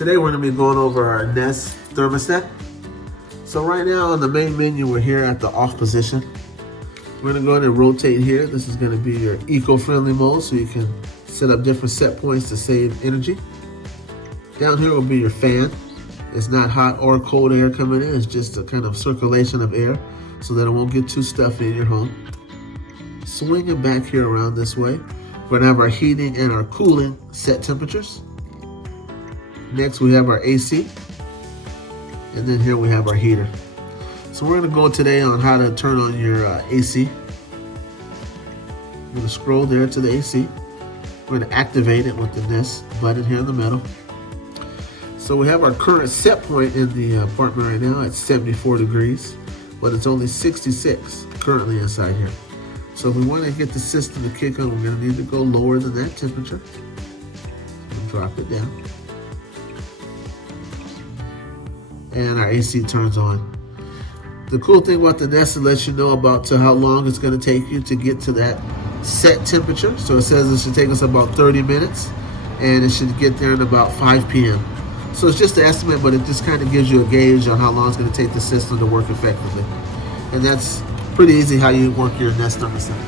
Today we're going to be going over our Nest thermostat. So right now on the main menu, we're here at the off position. We're going to go ahead and rotate here. This is going to be your eco-friendly mode, so you can set up different set points to save energy. Down here will be your fan. It's not hot or cold air coming in. It's just a kind of circulation of air so that it won't get too stuffy in your home. Swinging back here around this way, we're going to have our heating and our cooling set temperatures. Next we have our AC, and then here we have our heater. So we're going to go today on how to turn on your AC. I'm going to scroll there to the AC. We're going to activate it with the Nest button here in the middle. So we have our current set point in the apartment right now at 74 degrees, but it's only 66 currently inside here. So if we want to get the system to kick on, we're going to need to go lower than that temperature. And drop it down. And our AC turns on. The cool thing about the Nest, it lets you know about how long it's going to take you to get to that set temperature. So it says it should take us about 30 minutes, and it should get there in about 5 p.m. So it's just an estimate, but it just kind of gives you a gauge on how long it's going to take the system to work effectively. And that's pretty easy how you work your Nest thermostat.